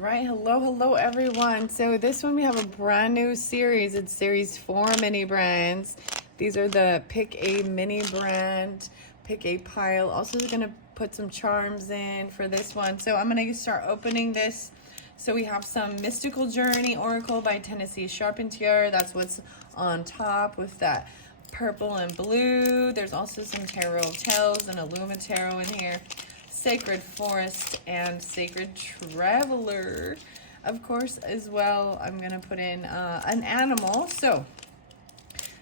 Right, hello everyone. So this one we have a brand new series. It's series 4 mini brands. These are the pick a mini brand, pick a pile. Also gonna put some charms in for this one. So I'm gonna start opening this. So we have some Mystical Journey Oracle by Tennessee Charpentier. That's what's on top with that purple and blue. There's also some Tarot of Tales and Illuma Tarot in here. Sacred Forest and Sacred Traveler, of course, as well. I'm going to put in an animal. So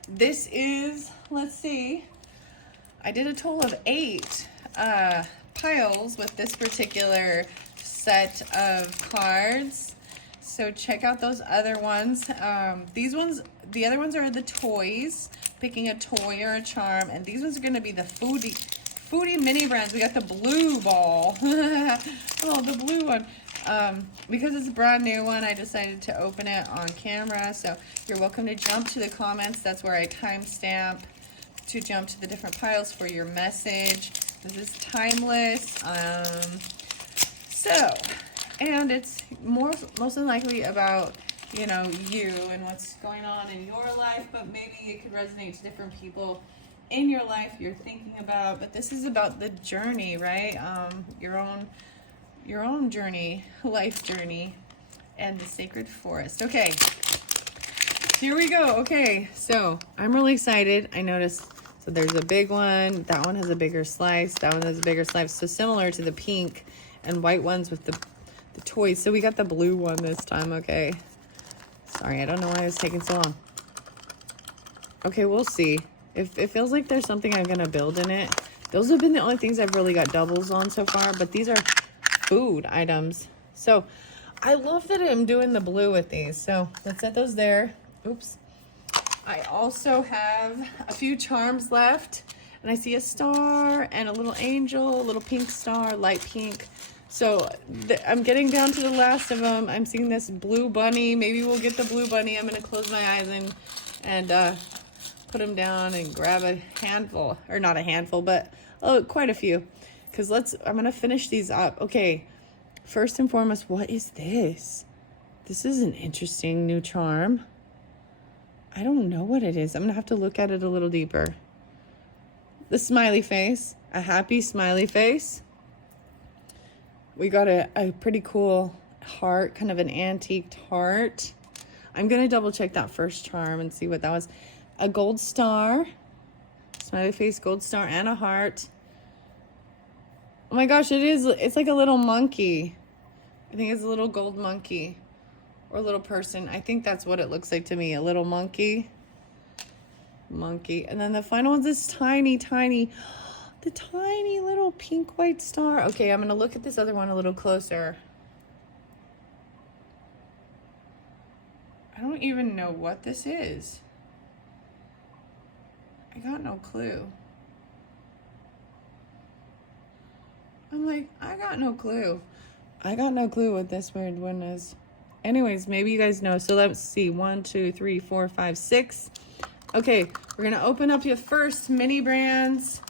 this is, let's see, I did a total of 8 piles with this particular set of cards. So check out those other ones. The other ones are the toys, picking a toy or a charm, and these ones are going to be the foodie mini brands. We got the blue ball. Oh, the blue one. Because it's a brand new one, I decided to open it on camera. So you're welcome to jump to the comments. That's where I timestamp to jump to the different piles for your message. This is timeless. And it's most than likely about, you know, you and what's going on in your life, but maybe it could resonate to different people in your life you're thinking about. But this is about the journey, right? Your own journey, life journey, and the Sacred Forest. Okay, here we go. Okay, so I'm really excited. I noticed, so there's a big one, that one has a bigger slice, that one has a bigger slice, so similar to the pink and white ones with the toys. So we got the blue one this time. Okay, sorry, I don't know why it was taking so long. Okay, we'll see. If it feels like there's something I'm gonna build in it. Those have been the only things I've really got doubles on so far, but these are food items. So I love that I'm doing the blue with these. So let's set those there. Oops. I also have a few charms left, and I see a star and a little angel, a little pink star, light pink. So I'm getting down to the last of them. I'm seeing this blue bunny. Maybe we'll get the blue bunny. I'm gonna close my eyes and put them down and grab a handful, or not a handful, but quite a few, because I'm gonna finish these up. Okay, first and foremost, what is this? This is an interesting new charm. I don't know what it is. I'm gonna have to look at it a little deeper. The smiley face, a happy smiley face. We got a pretty cool heart, kind of an antiqued heart. I'm gonna double check that first charm and see what that was. A gold star, smiley face, gold star, and a heart. Oh my gosh, it's like a little monkey. I think it's a little gold monkey or a little person. I think that's what it looks like to me, a little monkey. And then the final one's this tiny, the tiny little pink white star. Okay, I'm gonna look at this other one a little closer. I don't even know what this is. I got no clue. I'm like, I got no clue. I got no clue what this weird one is. Anyways, maybe you guys know. So let's see. 1, 2, 3, 4, 5, 6. Okay, we're gonna open up your first mini brands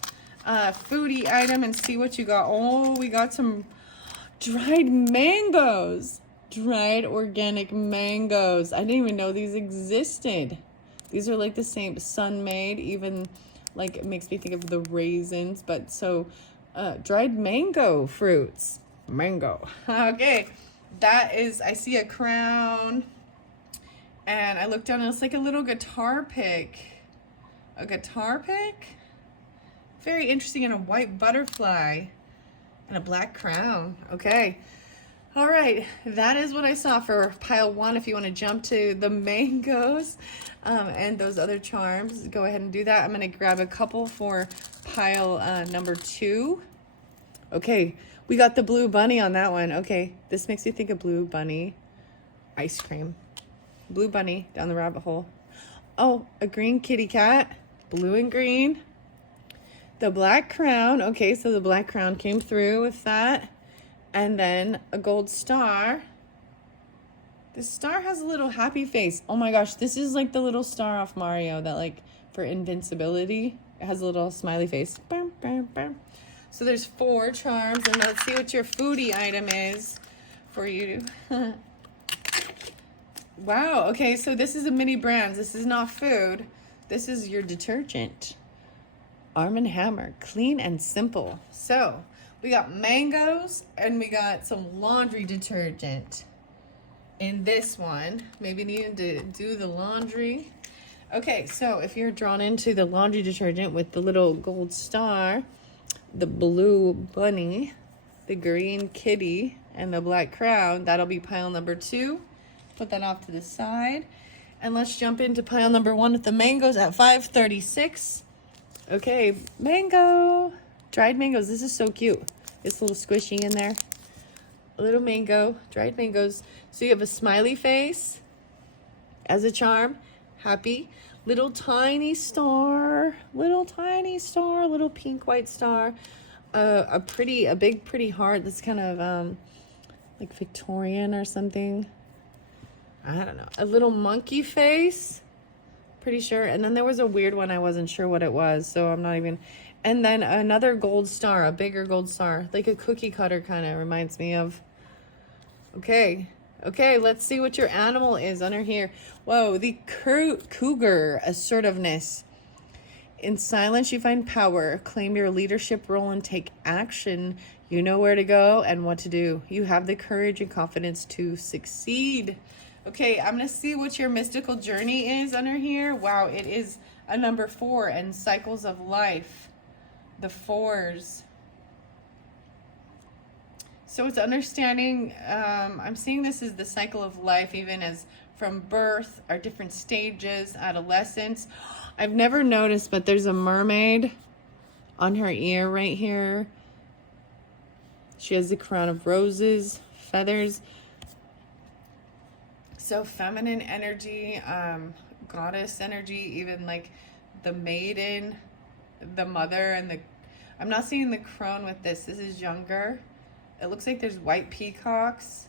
foodie item and see what you got. Oh, we got some dried mangoes. Dried organic mangoes. I didn't even know these existed. These are like the same, sun-made, even like it makes me think of the raisins, but so dried mango fruits. Mango. Okay, that is, I see a crown, and I look down and it's like a little guitar pick. A guitar pick? Very interesting, and a white butterfly and a black crown. Okay. All right, that is what I saw for pile 1. If you want to jump to the mangoes and those other charms, go ahead and do that. I'm going to grab a couple for pile number 2. Okay, we got the blue bunny on that one. Okay, this makes me think of blue bunny ice cream. Blue bunny down the rabbit hole. Oh, a green kitty cat, blue and green. The black crown. Okay, so the black crown came through with that. And then a gold star. This star has a little happy face. Oh my gosh, this is like the little star off Mario that, like, for invincibility. It has a little smiley face. Bam, bam, bam. So there's 4 charms, and let's see what your foodie item is for you. Wow, okay, so this is a mini brand. This is not food. This is your detergent. Arm & Hammer, clean and simple. So, we got mangoes and we got some laundry detergent in this one. Maybe needing to do the laundry. Okay, so if you're drawn into the laundry detergent with the little gold star, the blue bunny, the green kitty, and the black crown, that'll be pile number 2. Put that off to the side. And let's jump into pile number 1 with the mangoes at 536. Okay, mango. Dried mangoes. This is so cute. It's a little squishy in there. A little mango. Dried mangoes. So you have a smiley face as a charm. Happy. Little tiny star. Little tiny star. Little pink white star. A big pretty heart that's kind of like Victorian or something. I don't know. A little monkey face. Pretty sure. And then there was a weird one. I wasn't sure what it was. So I'm not even. And then another gold star. A bigger gold star. Like a cookie cutter kind of reminds me of. Okay. Okay. Let's see what your animal is under here. Whoa. The cougar. Assertiveness. In silence, you find power. Claim your leadership role and take action. You know where to go and what to do. You have the courage and confidence to succeed. Okay, I'm going to see what your mystical journey is under here. Wow, it is a number 4 and cycles of life. The 4s. So it's understanding, I'm seeing this as the cycle of life, even as from birth, our different stages, adolescence. I've never noticed, but there's a mermaid on her ear right here. She has the crown of roses, feathers. So feminine energy, goddess energy, even like the maiden, the mother, and the... I'm not seeing the crone with this. This is younger. It looks like there's white peacocks.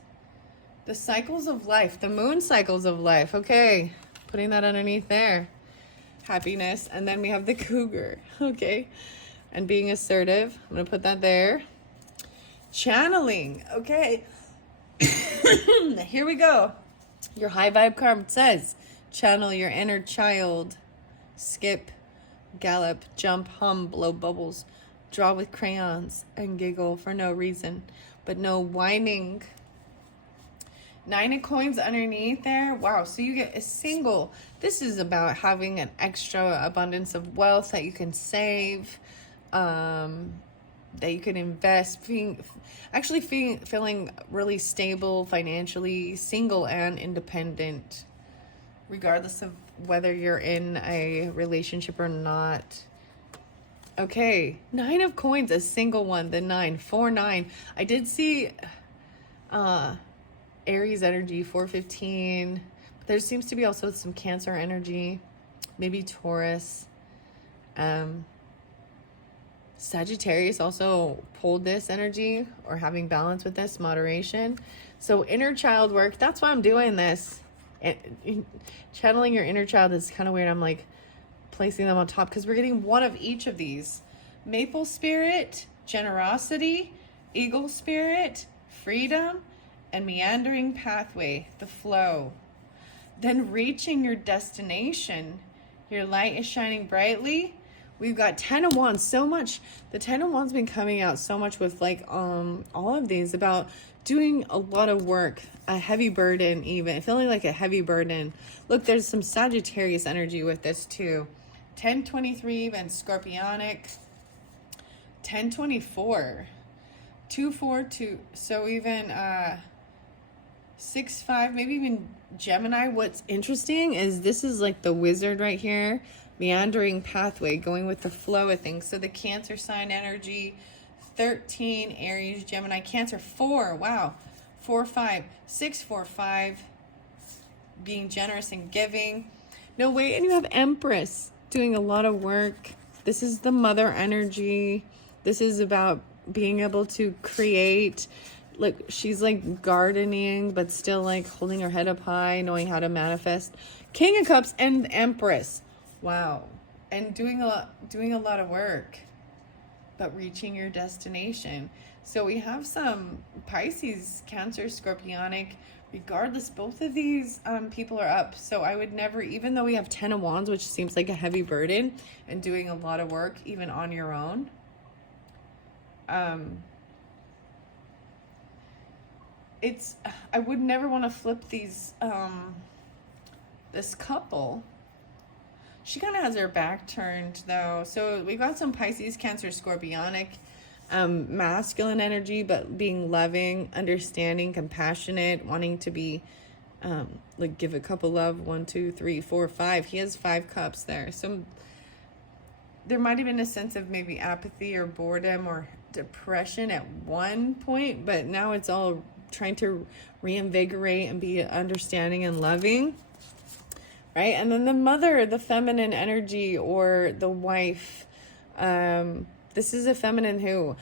The cycles of life, the moon cycles of life. Okay, putting that underneath there. Happiness. And then we have the cougar. Okay, and being assertive. I'm going to put that there. Channeling. Okay. Here we go. Your high vibe card says, channel your inner child. Skip, gallop, jump, hum, blow bubbles, draw with crayons, and giggle for no reason, but no whining. 9 of coins underneath there. Wow, so you get a single. This is about having an extra abundance of wealth that you can save, that you can invest, feeling really stable financially, single and independent, regardless of whether you're in a relationship or not. Okay, 9 of coins, a single one, the 9, 4, 9. I did see Aries energy, 415. But there seems to be also some Cancer energy, maybe Taurus. Sagittarius also pulled this energy, or having balance with this, moderation. So inner child work, that's why I'm doing this. Channeling your inner child is kind of weird. I'm like placing them on top because we're getting one of each of these. Maple spirit, generosity, eagle spirit, freedom, and meandering pathway, the flow. Then reaching your destination. Your light is shining brightly. We've got 10 of Wands, so much. The 10 of Wands been coming out so much with like all of these about doing a lot of work, a heavy burden even, feeling like a heavy burden. Look, there's some Sagittarius energy with this too. 1023 even Scorpionic. 1024. 242. So even 6-5, maybe even Gemini. What's interesting is this is like the wizard right here. Meandering pathway, going with the flow of things. So the Cancer sign energy, 13, Aries, Gemini, Cancer, 4, wow, 4, 5, 6, 4, 5, being generous and giving. No, wait, and you have Empress doing a lot of work. This is the mother energy. This is about being able to create. Like, she's like gardening, but still like holding her head up high, knowing how to manifest. King of Cups and Empress. Wow. And doing a lot of work, but reaching your destination. So we have some Pisces, Cancer, Scorpionic. Regardless, both of these people are up. So I would never, even though we have 10 of Wands, which seems like a heavy burden and doing a lot of work even on your own. I would never want to flip these, this couple. She kind of has her back turned though. So we got some Pisces, Cancer, Scorpionic, masculine energy, but being loving, understanding, compassionate, wanting to be, like give a couple love. 1, 2, 3, 4, 5. He has 5 cups there. So there might have been a sense of maybe apathy or boredom or depression at one point, but now it's all trying to reinvigorate and be understanding and loving. Right? And then the mother, the feminine energy, or the wife. This is a feminine who,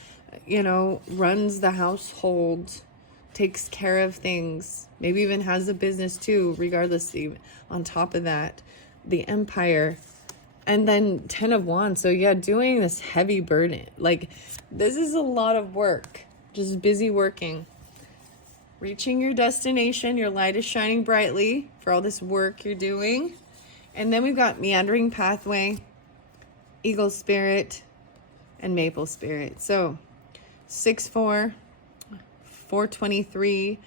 you know, runs the household, takes care of things, maybe even has a business too, regardless. Even on top of that, the empire. And then 10 of Wands. So yeah, doing this heavy burden. Like, this is a lot of work. Just busy working. Reaching your destination. Your light is shining brightly for all this work you're doing. And then we've got meandering pathway, eagle spirit, and maple spirit. So 6-4, 4-23,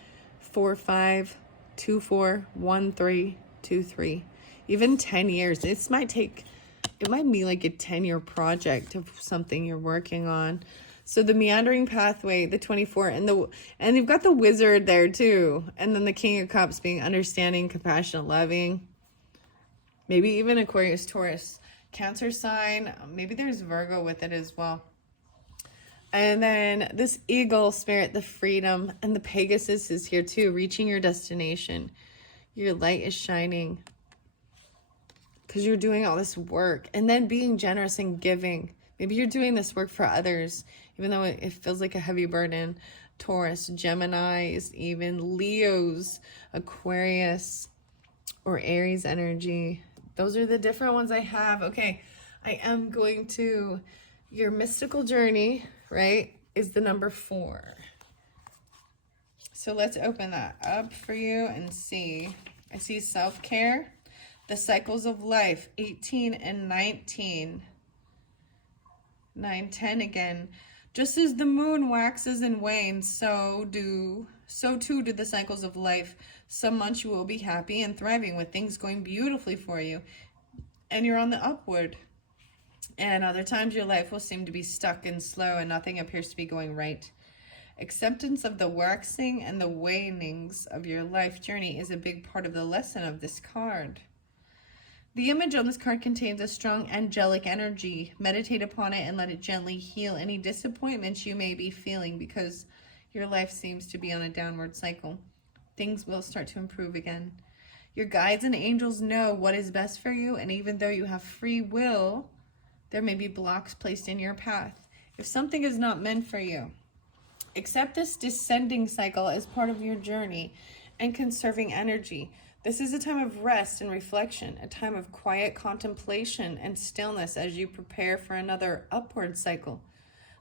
4-5, 2-4, 1-3, 2-3. Even 10 years. It might be like a 10-year project of something you're working on. So the meandering pathway, the 24, and you've got the wizard there too. And then the King of Cups being understanding, compassionate, loving. Maybe even Aquarius, Taurus, Cancer sign. Maybe there's Virgo with it as well. And then this eagle spirit, the freedom, and the Pegasus is here too, reaching your destination. Your light is shining because you're doing all this work. And then being generous and giving. Maybe you're doing this work for others, even though it feels like a heavy burden. Taurus, Geminis, even Leos, Aquarius, or Aries energy. Those are the different ones I have. Okay, I am going to, your mystical journey, right, is the number 4. So let's open that up for you and see. I see self-care, the cycles of life, 18 and 19. 9, 10 again. Just as the moon waxes and wanes, so too do the cycles of life. Some months you will be happy and thriving with things going beautifully for you, and you're on the upward. And other times your life will seem to be stuck and slow and nothing appears to be going right. Acceptance of the waxing and the wanings of your life journey is a big part of the lesson of this card. The image on this card contains a strong angelic energy. Meditate upon it and let it gently heal any disappointments you may be feeling because your life seems to be on a downward cycle. Things will start to improve again. Your guides and angels know what is best for you, and even though you have free will, there may be blocks placed in your path. If something is not meant for you, accept this descending cycle as part of your journey and conserving energy. This is a time of rest and reflection, a time of quiet contemplation and stillness as you prepare for another upward cycle.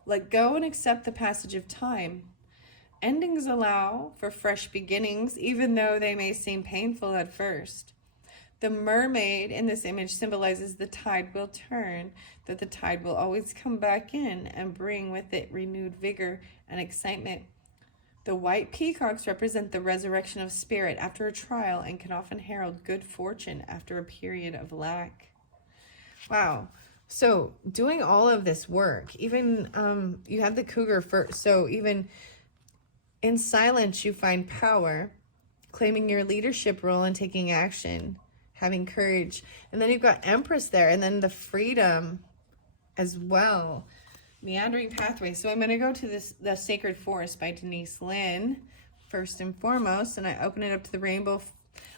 Let go and accept the passage of time. Endings allow for fresh beginnings, even though they may seem painful at first. The mermaid in this image symbolizes the tide will turn, that the tide will always come back in and bring with it renewed vigor and excitement. The white peacocks represent the resurrection of spirit after a trial and can often herald good fortune after a period of lack. Wow. So doing all of this work, even you have the cougar first. So even in silence, you find power, claiming your leadership role and taking action, having courage. And then you've got Empress there, and then the freedom as well. Meandering pathway. So I'm going to go to The Sacred Forest by Denise Linn first and foremost, and I open it up to the rainbow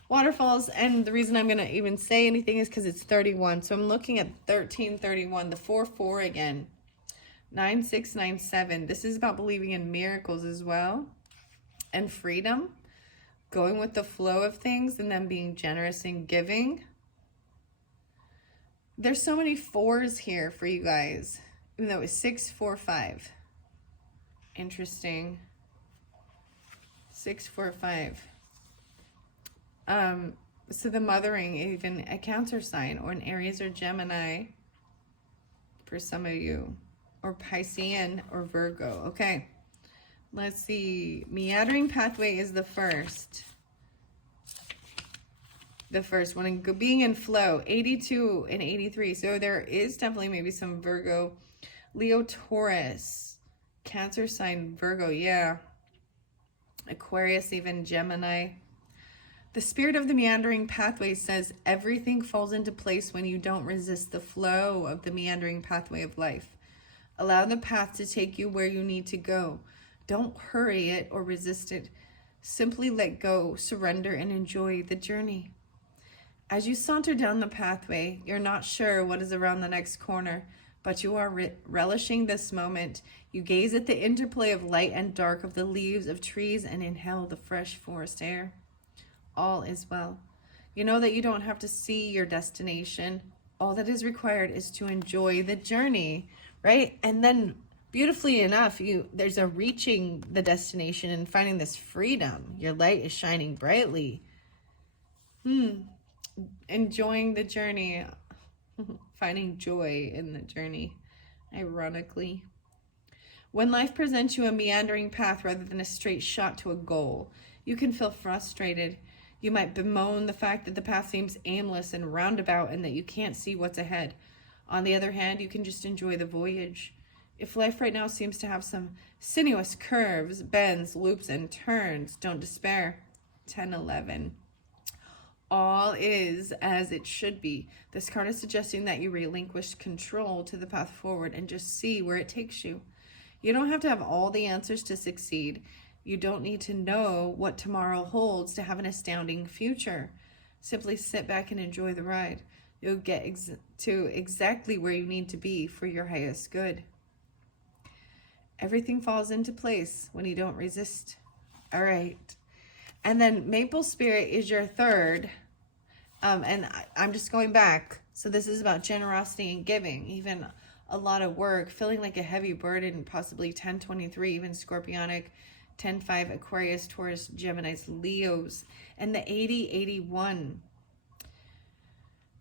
waterfalls. And the reason I'm going to even say anything is because it's 31. So I'm looking at 1331, the 4-4 again, 9697. This is about believing in miracles as well, and freedom, going with the flow of things, and then being generous and giving. There's so many 4s here for you guys. Even though it's 6, 4, 5. Interesting. 6, 4, 5. So the mothering, even a Cancer sign, or an Aries or Gemini for some of you, or Piscean or Virgo. Okay, let's see. Meandering pathway is the first. The first one, and being in flow, 82 and 83. So there is definitely maybe some Virgo, Leo, Taurus, Cancer sign, Virgo, yeah. Aquarius, even Gemini. The spirit of the meandering pathway says everything falls into place when you don't resist the flow of the meandering pathway of life. Allow the path to take you where you need to go. Don't hurry it or resist it. Simply let go, surrender, and enjoy the journey. As you saunter down the pathway, you're not sure what is around the next corner, but you are relishing this moment. You gaze at the interplay of light and dark of the leaves of trees and inhale the fresh forest air. All is well. You know that you don't have to see your destination. All that is required is to enjoy the journey, right? And then beautifully enough, there's a reaching the destination and finding this freedom. Your light is shining brightly. Enjoying the journey. Finding joy in the journey, ironically. When life presents you a meandering path rather than a straight shot to a goal, you can feel frustrated. You might bemoan the fact that the path seems aimless and roundabout and that you can't see what's ahead. On the other hand, you can just enjoy the voyage. If life right now seems to have some sinuous curves, bends, loops, and turns, don't despair. 10-11. All is as it should be. This card is suggesting that you relinquish control to the path forward and just see where it takes you. You don't have to have all the answers to succeed. You don't need to know what tomorrow holds to have an astounding future. Simply sit back and enjoy the ride. You'll get to exactly where you need to be for your highest good. Everything falls into place when you don't resist. All right. And then Maple Spirit is your third. And I'm just going back. So this is about generosity and giving, even a lot of work, feeling like a heavy burden, possibly 10-23, even Scorpionic, 10-5, Aquarius, Taurus, Geminis, Leos, and the 80-81.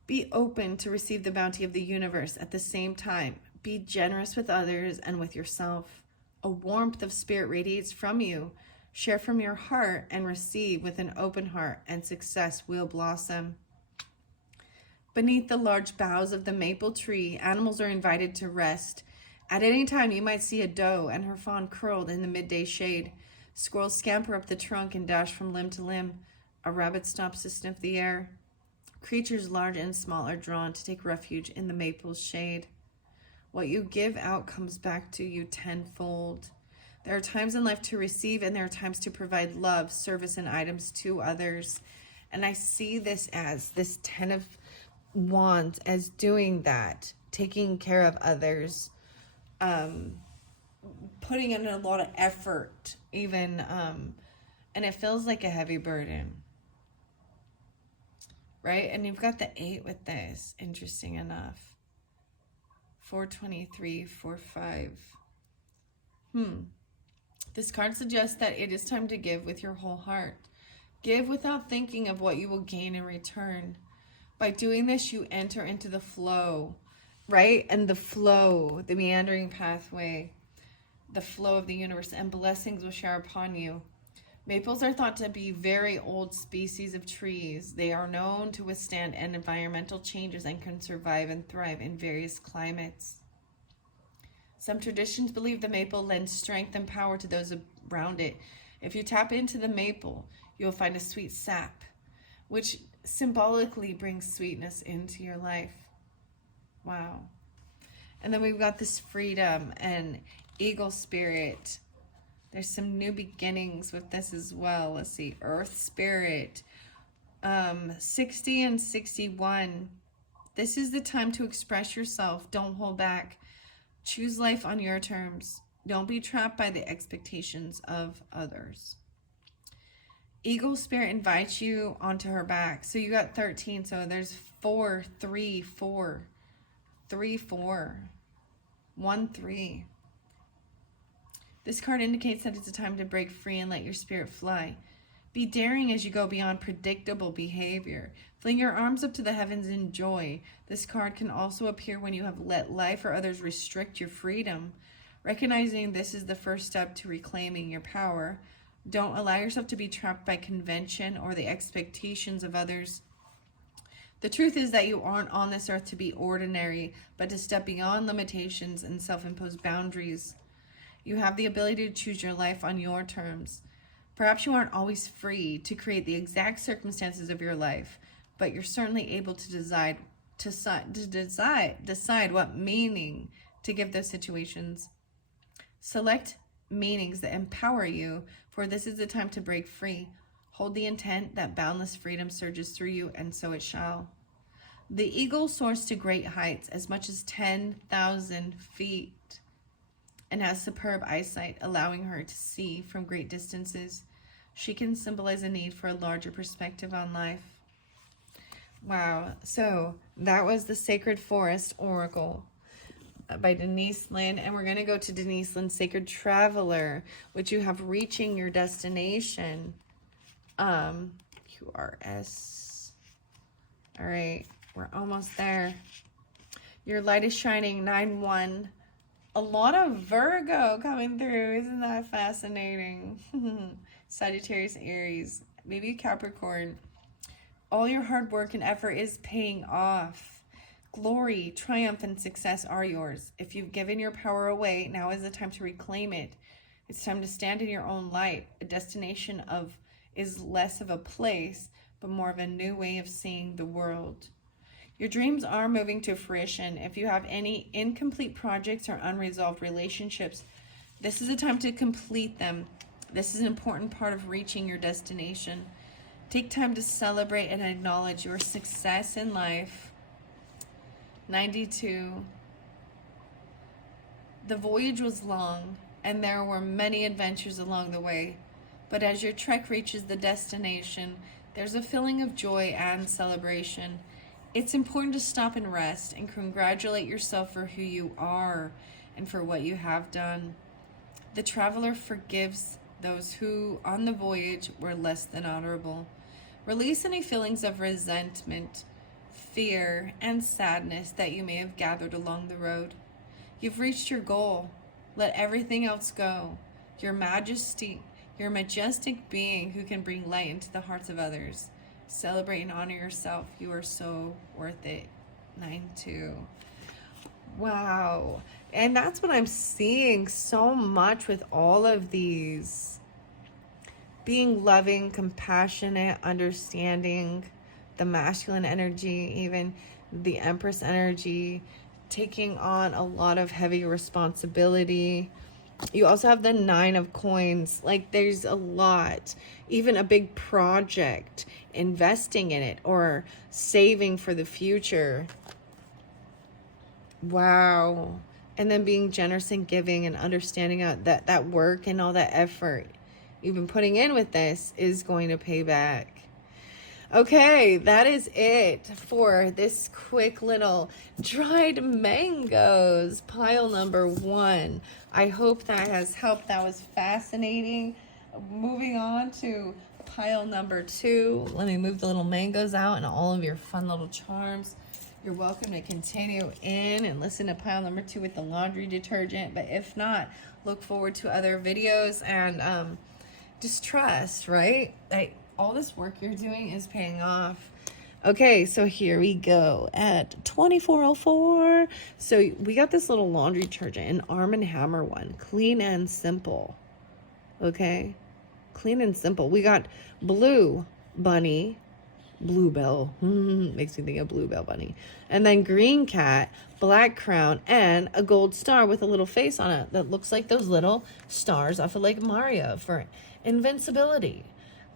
Be open to receive the bounty of the universe at the same time. Be generous with others and with yourself. A warmth of spirit radiates from you. Share from your heart and receive with an open heart, and success will blossom. Beneath the large boughs of the maple tree, animals are invited to rest. At any time, you might see a doe and her fawn curled in the midday shade. Squirrels scamper up the trunk and dash from limb to limb. A rabbit stops to sniff the air. Creatures large and small are drawn to take refuge in the maple's shade. What you give out comes back to you tenfold. There are times in life to receive, and there are times to provide love, service, and items to others. And I see this as this 10 of Wands as doing that, taking care of others, putting in a lot of effort, even, and it feels like a heavy burden, right? And you've got the 8 with this, interesting enough. 423, 45. This card suggests that it is time to give with your whole heart. Give without thinking of what you will gain in return. By doing this, you enter into the flow, right? And the flow, the meandering pathway, the flow of the universe, and blessings will shower upon you. Maples are thought to be very old species of trees. They are known to withstand environmental changes and can survive and thrive in various climates. Some traditions believe the maple lends strength and power to those around it. If you tap into the maple, you'll find a sweet sap, which symbolically brings sweetness into your life. Wow. And then we've got this freedom and eagle spirit. There's some new beginnings with this as well. Let's see, earth spirit. 60 and 61. This is the time to express yourself. Don't hold back. Choose life on your terms. Don't be trapped by the expectations of others. Eagle spirit invites you onto her back. So you got 13. So there's 4, 3, 4, 3, 4, 1, 3. This card indicates that it's a time to break free and let your spirit fly. Be daring as you go beyond predictable behavior. Fling your arms up to the heavens in joy. This card can also appear when you have let life or others restrict your freedom. Recognizing this is the first step to reclaiming your power. Don't allow yourself to be trapped by convention or the expectations of others. The truth is that you aren't on this earth to be ordinary, but to step beyond limitations and self-imposed boundaries. You have the ability to choose your life on your terms. Perhaps you aren't always free to create the exact circumstances of your life, but you're certainly able to decide what meaning to give those situations. Select meanings that empower you, for this is the time to break free. Hold the intent that boundless freedom surges through you, and so it shall. The eagle soars to great heights, as much as 10,000 feet, and has superb eyesight, allowing her to see from great distances. She can symbolize a need for a larger perspective on life. Wow, so that was the Sacred Forest Oracle by Denise Linn, and we're going to go to Denise Linn's Sacred Traveler, which you have reaching your destination. QRS. All right, we're almost there. Your light is shining, 9-1. A lot of Virgo coming through. Isn't that fascinating? Sagittarius, Aries, maybe Capricorn. All your hard work and effort is paying off. Glory, triumph, and success are yours. If you've given your power away, now is the time to reclaim it. It's time to stand in your own light. A destination is less of a place, but more of a new way of seeing the world. Your dreams are moving to fruition. If you have any incomplete projects or unresolved relationships, this is the time to complete them. This is an important part of reaching your destination. Take time to celebrate and acknowledge your success in life. 92. The voyage was long, and there were many adventures along the way. But as your trek reaches the destination, there's a feeling of joy and celebration. It's important to stop and rest and congratulate yourself for who you are and for what you have done. The traveler forgives those who, on the voyage, were less than honorable. Release any feelings of resentment, fear, and sadness that you may have gathered along the road. You've reached your goal. Let everything else go. Your majesty, your majestic being who can bring light into the hearts of others. Celebrate and honor yourself. You are so worth it. 9-2. Wow. And that's what I'm seeing so much with all of these. Being loving, compassionate, understanding, the masculine energy, even the Empress energy, taking on a lot of heavy responsibility. You also have the 9 of coins. Like, there's a lot, even a big project, investing in it or saving for the future. Wow. And then being generous and giving and understanding that work and all that effort you've been putting in with this is going to pay back. Okay, that is it for this quick little dried mangoes pile number 1. I hope that has helped. That was fascinating. Moving on to pile number 2. Let me move the little mangoes out and all of your fun little charms. You're welcome to continue in and listen to pile number 2 with the laundry detergent. But if not, look forward to other videos and just trust, right? All this work you're doing is paying off. Okay, so here we go at 2404. So we got this little laundry detergent, an Arm & Hammer one, clean and simple. Okay, clean and simple. We got Blue Bunny, Bluebell, makes me think of Bluebell Bunny, and then Green Cat, Black Crown, and a gold star with a little face on it that looks like those little stars off of like Mario for invincibility.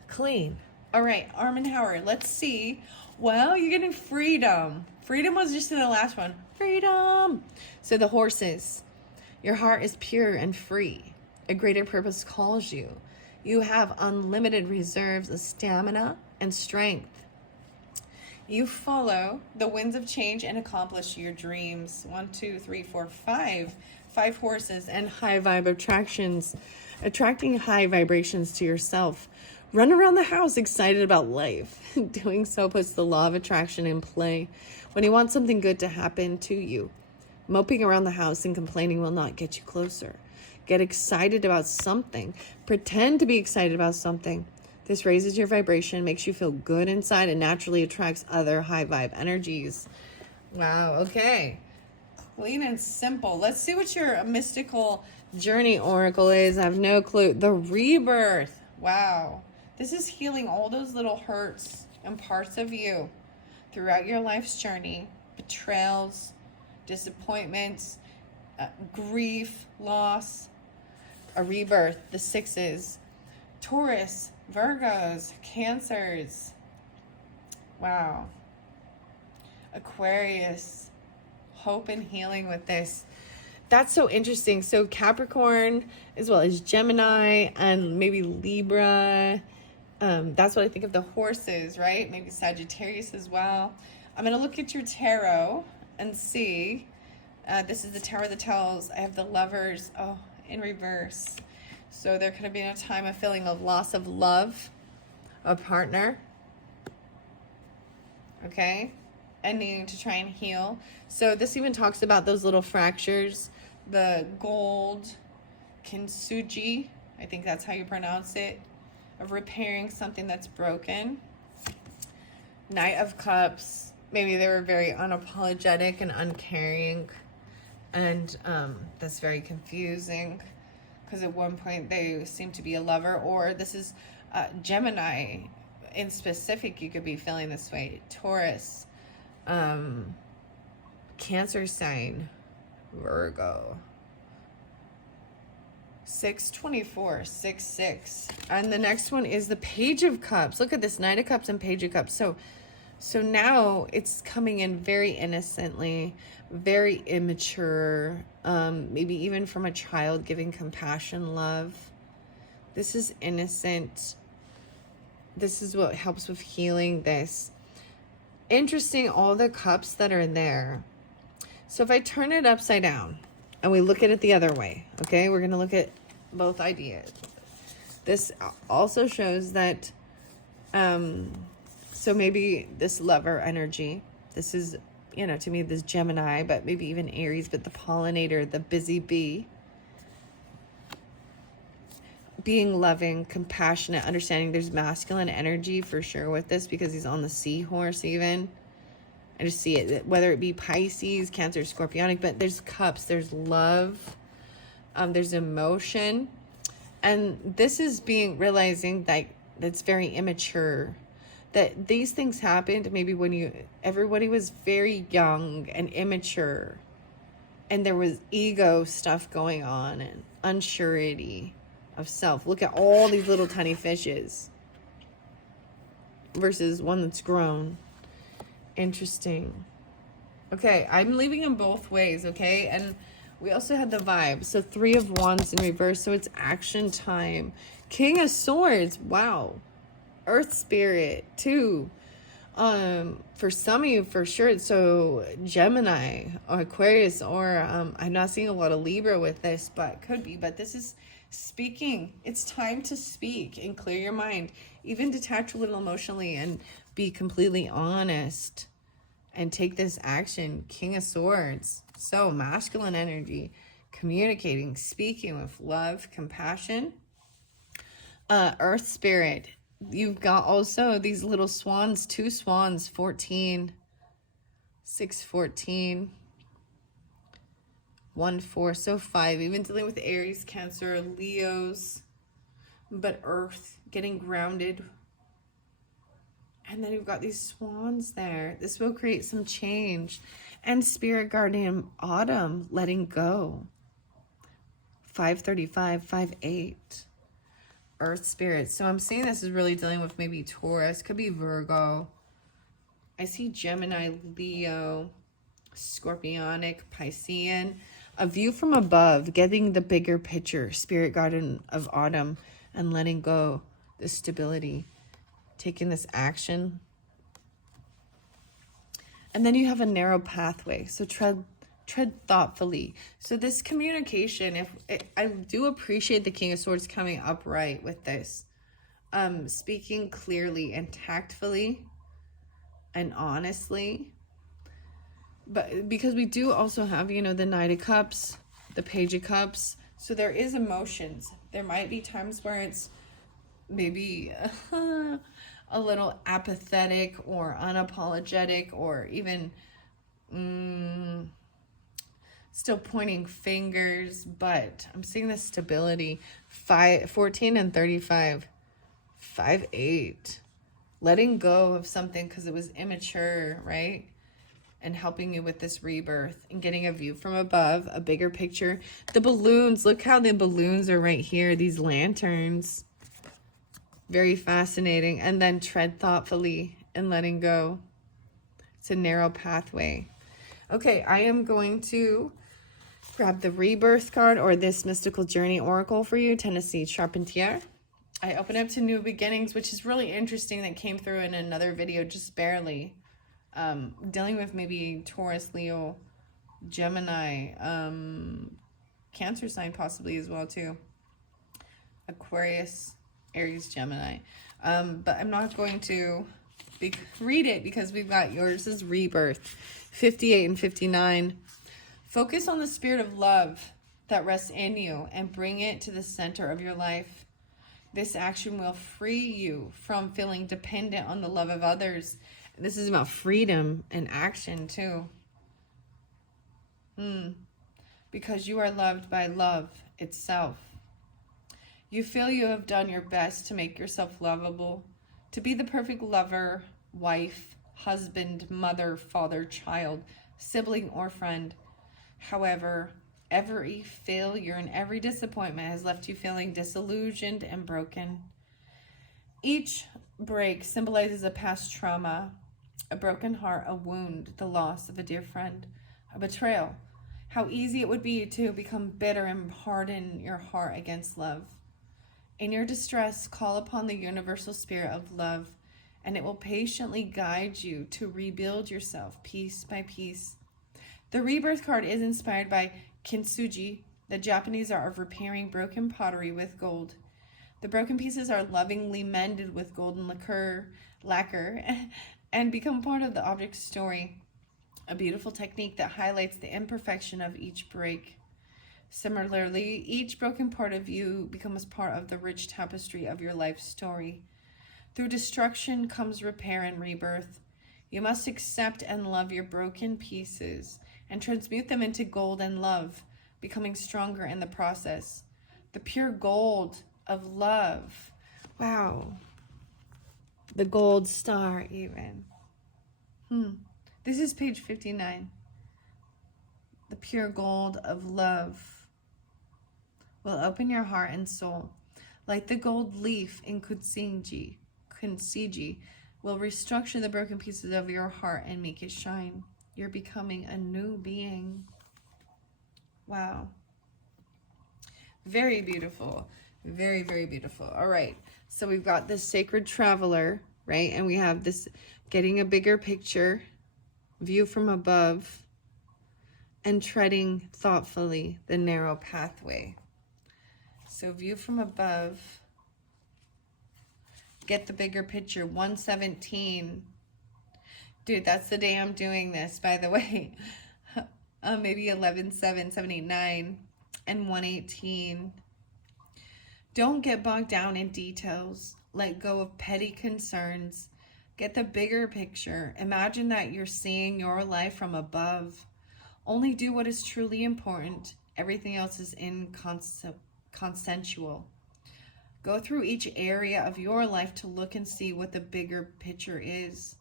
Clean. All right, Arm & Hammer. Let's see. Well, you're getting freedom. Freedom was just in the last one. Freedom. So the horses. Your heart is pure and free. A greater purpose calls you. You have unlimited reserves of stamina and strength. You follow the winds of change and accomplish your dreams. 1, 2, 3, 4, 5. 5 horses and high vibe attractions, attracting high vibrations to yourself. Run around the house excited about life. Doing so puts the law of attraction in play when you want something good to happen to you. Moping around the house and complaining will not get you closer. Get excited about something. Pretend to be excited about something. This raises your vibration, makes you feel good inside, and naturally attracts other high vibe energies. Wow, okay. Clean and simple. Let's see what your mystical journey oracle is. I have no clue. The rebirth. Wow. This is healing all those little hurts and parts of you throughout your life's journey. Betrayals, disappointments, grief, loss, a rebirth, the 6s, Taurus, Virgos, Cancers. Wow. Aquarius, hope and healing with this. That's so interesting. So Capricorn, as well as Gemini and maybe Libra. That's what I think of the horses, right? Maybe Sagittarius as well. I'm going to look at your tarot and see. This is the tarot that tells. I have the Lovers in reverse. So there could have been a time of feeling of loss of love, a partner. Okay. And needing to try and heal. So this even talks about those little fractures. The gold kintsugi, I think that's how you pronounce it, of repairing something that's broken. Knight of Cups, maybe they were very unapologetic and uncaring, and that's very confusing because at one point they seem to be a lover. Or this is Gemini in specific, you could be feeling this way. Taurus, Cancer sign, Virgo. 624, 66. And the next one is the Page of Cups. Look at this, Knight of Cups and Page of Cups. So now it's coming in very innocently, very immature, maybe even from a child, giving compassion, love. This is innocent. This is what helps with healing this. Interesting, all the cups that are there. So if I turn it upside down and we look at it the other way, okay, we're going to look at both ideas. This also shows that, so maybe this lover energy, this is, to me, this Gemini, but maybe even Aries, but the pollinator, the busy bee, being loving, compassionate, understanding. There's masculine energy for sure with this because he's on the seahorse even. I just see it, whether it be Pisces, Cancer, Scorpionic, but there's cups, there's love, there's emotion. And this is realizing that that's very immature, that these things happened maybe when everybody was very young and immature, and there was ego stuff going on and unsurety of self. Look at all these little tiny fishes versus one that's grown. Interesting. Okay, I'm leaving them both ways, okay? And we also had the vibe. So 3 of Wands in reverse, so it's action time. King of Swords, wow. Earth Spirit, too. For some of you, for sure. So Gemini or Aquarius, or I'm not seeing a lot of Libra with this, but could be. But this is speaking. It's time to speak and clear your mind. Even detach a little emotionally and be completely honest and take this action. King of Swords. So masculine energy, communicating, speaking with love, compassion. Earth Spirit. You've got also these little swans, 2 swans, 14, 6, 14, 1, 4, so 5, even dealing with Aries, Cancer, Leos, but Earth, getting grounded. And then you've got these swans there. This will create some change. And Spirit Guardian, Autumn, letting go. 535, 58. Earth Spirit. So I'm seeing this is really dealing with maybe Taurus. Could be Virgo. I see Gemini, Leo, Scorpionic, Piscean. A view from above, getting the bigger picture. Spirit Guardian of Autumn and letting go. The stability. Taking this action. And then you have a narrow pathway. So tread tread thoughtfully. So this communication, I do appreciate the King of Swords coming upright with this. Speaking clearly and tactfully and honestly. But because we do also have, you know, the Knight of Cups, the Page of Cups. So there is emotions. There might be times where it's maybe a little apathetic or unapologetic, or even still pointing fingers, but I'm seeing the stability. 14 and 35. 5-8. Letting go of something because it was immature, right? And helping you with this rebirth and getting a view from above, a bigger picture. The balloons, look how the balloons are right here, these lanterns. Very fascinating. And then tread thoughtfully and letting go. It's a narrow pathway. Okay, I am going to grab the rebirth card or this mystical journey oracle for you, Tennessee Charpentier. I open up to new beginnings, which is really interesting. That came through in another video, just barely. Dealing with maybe Taurus, Leo, Gemini, Cancer sign possibly as well too. Aquarius, Aries, Gemini. But I'm not going to read it because we've got yours is rebirth. 58 and 59. Focus on the spirit of love that rests in you and bring it to the center of your life. This action will free you from feeling dependent on the love of others. This is about freedom and action too. Because you are loved by love itself. You feel you have done your best to make yourself lovable, to be the perfect lover, wife, husband, mother, father, child, sibling, or friend. However, every failure and every disappointment has left you feeling disillusioned and broken. Each break symbolizes a past trauma, a broken heart, a wound, the loss of a dear friend, a betrayal. How easy it would be to become bitter and harden your heart against love. In your distress, call upon the universal spirit of love, and it will patiently guide you to rebuild yourself piece by piece. The rebirth card is inspired by kintsugi, the Japanese art of repairing broken pottery with gold. The broken pieces are lovingly mended with golden lacquer and become part of the object's story, a beautiful technique that highlights the imperfection of each break. Similarly, each broken part of you becomes part of the rich tapestry of your life story. Through destruction comes repair and rebirth. You must accept and love your broken pieces and transmute them into gold and love, becoming stronger in the process. The pure gold of love. Wow. The gold star even. This is page 59. The pure gold of love will open your heart and soul. Like the gold leaf in Kintsugi will restructure the broken pieces of your heart and make it shine. You're becoming a new being. Wow. Very beautiful. Very, very beautiful. All right. So we've got this sacred traveler, right? And we have this getting a bigger picture, view from above, and treading thoughtfully the narrow pathway. So view from above, get the bigger picture. 117. Dude, that's the day I'm doing this, by the way. Maybe 11, 7, 7, 8, 9, and 118. Don't get bogged down in details. Let go of petty concerns. Get the bigger picture. Imagine that you're seeing your life from above. Only do what is truly important. Everything else is consensual. Go through each area of your life to look and see what the bigger picture is.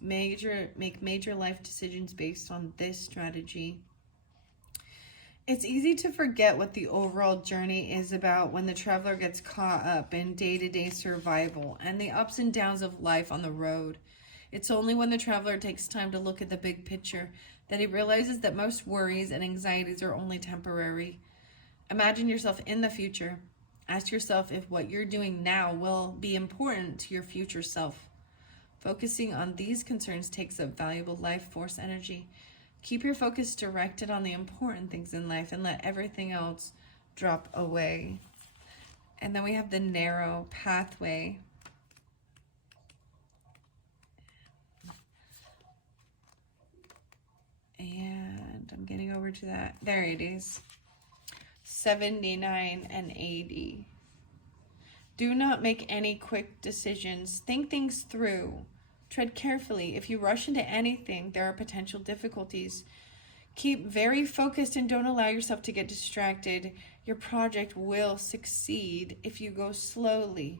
Make major life decisions based on this strategy. It's easy to forget what the overall journey is about when the traveler gets caught up in day-to-day survival and the ups and downs of life on the road. It's only when the traveler takes time to look at the big picture that he realizes that most worries and anxieties are only temporary. Imagine yourself in the future. Ask yourself if what you're doing now will be important to your future self. Focusing on these concerns takes up valuable life force energy. Keep your focus directed on the important things in life and let everything else drop away. And then we have the narrow pathway. And I'm getting over to that. There it is. 79 and 80. Do not make any quick decisions. Think things through. Tread carefully. If you rush into anything, there are potential difficulties. Keep very focused and don't allow yourself to get distracted. Your project will succeed if you go slowly.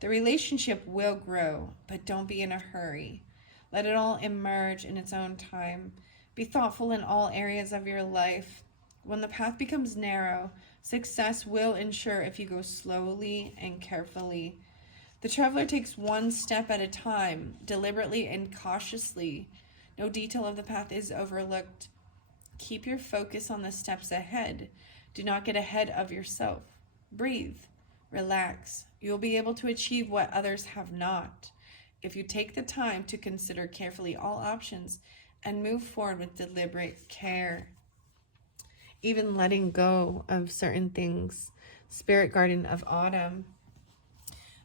The relationship will grow, but don't be in a hurry. Let it all emerge in its own time. Be thoughtful in all areas of your life. When the path becomes narrow, success will ensure if you go slowly and carefully. The traveler takes one step at a time, deliberately and cautiously. No detail of the path is overlooked. Keep your focus on the steps ahead. Do not get ahead of yourself. Breathe. Relax. You'll be able to achieve what others have not. If you take the time to consider carefully all options and move forward with deliberate care. Even letting go of certain things. Spirit Guardian of Autumn.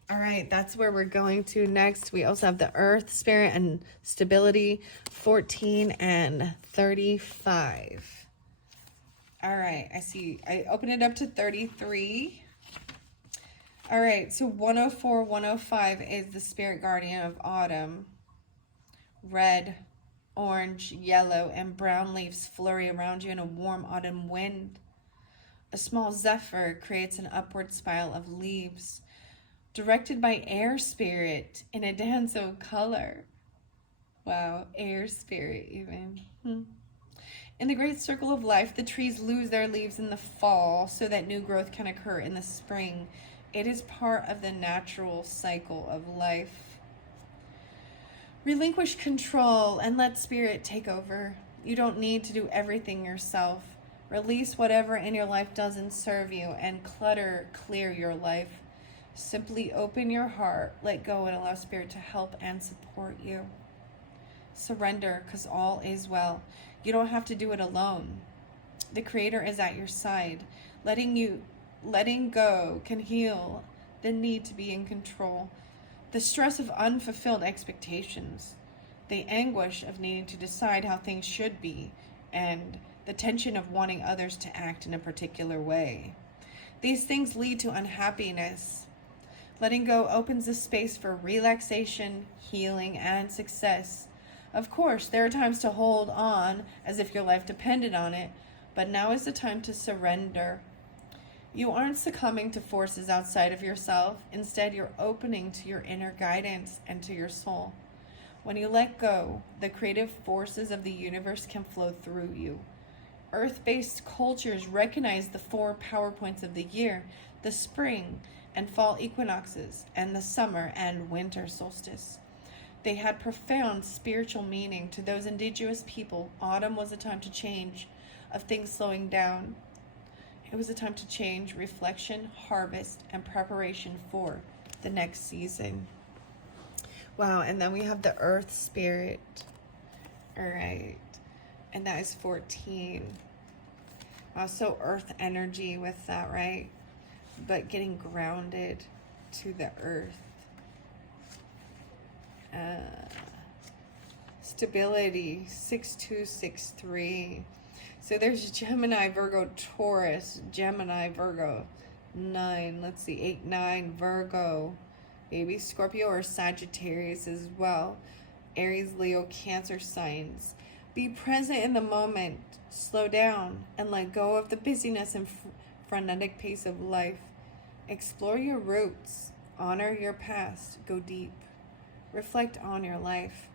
All right, that's where we're going to next. We also have the Earth Spirit and Stability, 14 and 35. All right, I see. I opened it up to 33. All right, so 104, 105 is the Spirit Guardian of Autumn. Red, orange, yellow, and brown leaves flurry around you in a warm autumn wind. A small zephyr creates an upward spiral of leaves, directed by air spirit in a dance of color. Wow, air spirit even. In the great circle of life, the trees lose their leaves in the fall so that new growth can occur in the spring. It is part of the natural cycle of life. Relinquish control and let spirit take over. You don't need to do everything yourself. Release whatever in your life doesn't serve you and clutter clear your life. Simply open your heart, let go, and allow spirit to help and support you. Surrender, because all is well. You don't have to do it alone. The Creator is at your side. Letting go can heal the need to be in control, the stress of unfulfilled expectations, the anguish of needing to decide how things should be, and the tension of wanting others to act in a particular way. These things lead to unhappiness. Letting go opens the space for relaxation, healing, and success. Of course, there are times to hold on as if your life depended on it, but now is the time to surrender. You aren't succumbing to forces outside of yourself. Instead, you're opening to your inner guidance and to your soul. When you let go, the creative forces of the universe can flow through you. Earth-based cultures recognize the 4 power points of the year, the spring and fall equinoxes, and the summer and winter solstice. They had profound spiritual meaning to those indigenous people. Autumn was a time to change, of things slowing down. It was a time to change, reflection, harvest, and preparation for the next season. Wow, and then we have the Earth Spirit. All right, and that is 14. Wow, so Earth energy with that, right? But getting grounded to the earth. Stability, 6263. So there's Gemini, Virgo, Taurus, Gemini, Virgo, 9. Let's see, 8, 9, Virgo, maybe Scorpio or Sagittarius as well. Aries, Leo, Cancer signs. Be present in the moment. Slow down and let go of the busyness and frenetic pace of life. Explore your roots. Honor your past. Go deep. Reflect on your life.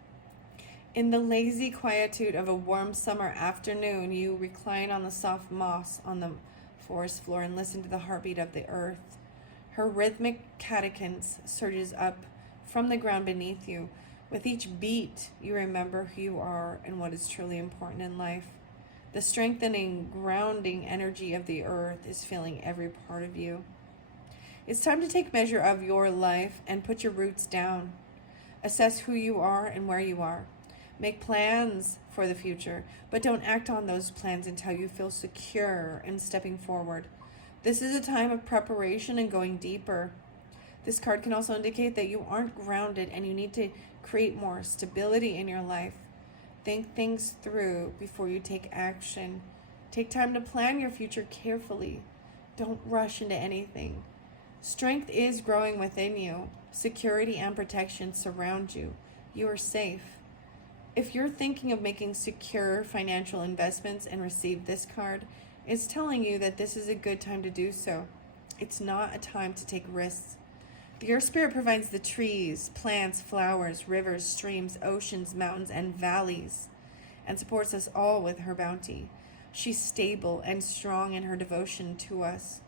In the lazy quietude of a warm summer afternoon, you recline on the soft moss on the forest floor and listen to the heartbeat of the earth. Her rhythmic cadence surges up from the ground beneath you. With each beat, you remember who you are and what is truly important in life. The strengthening, grounding energy of the earth is filling every part of you. It's time to take measure of your life and put your roots down. Assess who you are and where you are. Make plans for the future, but don't act on those plans until you feel secure in stepping forward. This is a time of preparation and going deeper. This card can also indicate that you aren't grounded and you need to create more stability in your life. Think things through before you take action. Take time to plan your future carefully. Don't rush into anything. Strength is growing within you. Security and protection surround you. You are safe. If you're thinking of making secure financial investments and receive this card, it's telling you that this is a good time to do so. It's not a time to take risks. The Earth Spirit provides the trees, plants, flowers, rivers, streams, oceans, mountains, and valleys, and supports us all with her bounty. She's stable and strong in her devotion to us.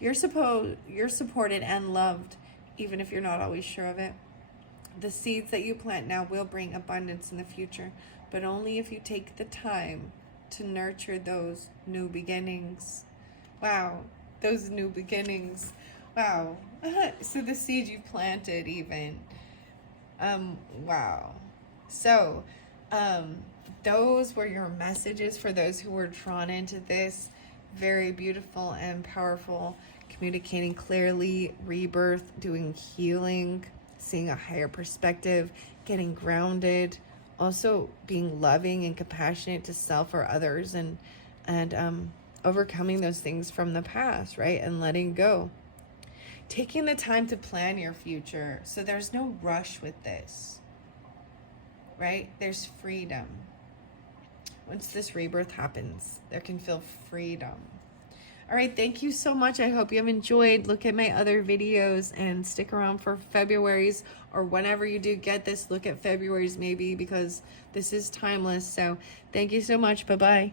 You're supported and loved, even if you're not always sure of it. The seeds that you plant now will bring abundance in the future, but only if you take the time to nurture those new beginnings. Wow, those new beginnings. Wow. So the seed you planted even. Wow. So, those were your messages for those who were drawn into this. Very beautiful and powerful. Communicating clearly, rebirth, doing healing, seeing a higher perspective, getting grounded, also being loving and compassionate to self or others, and overcoming those things from the past, right? And letting go. Taking the time to plan your future. So there's no rush with this, right? There's freedom. Once this rebirth happens, there can feel freedom. All right, thank you so much. I hope you have enjoyed. Look at my other videos and stick around for February's, or whenever you do get this, look at February's maybe, because this is timeless. So thank you so much. Bye-bye.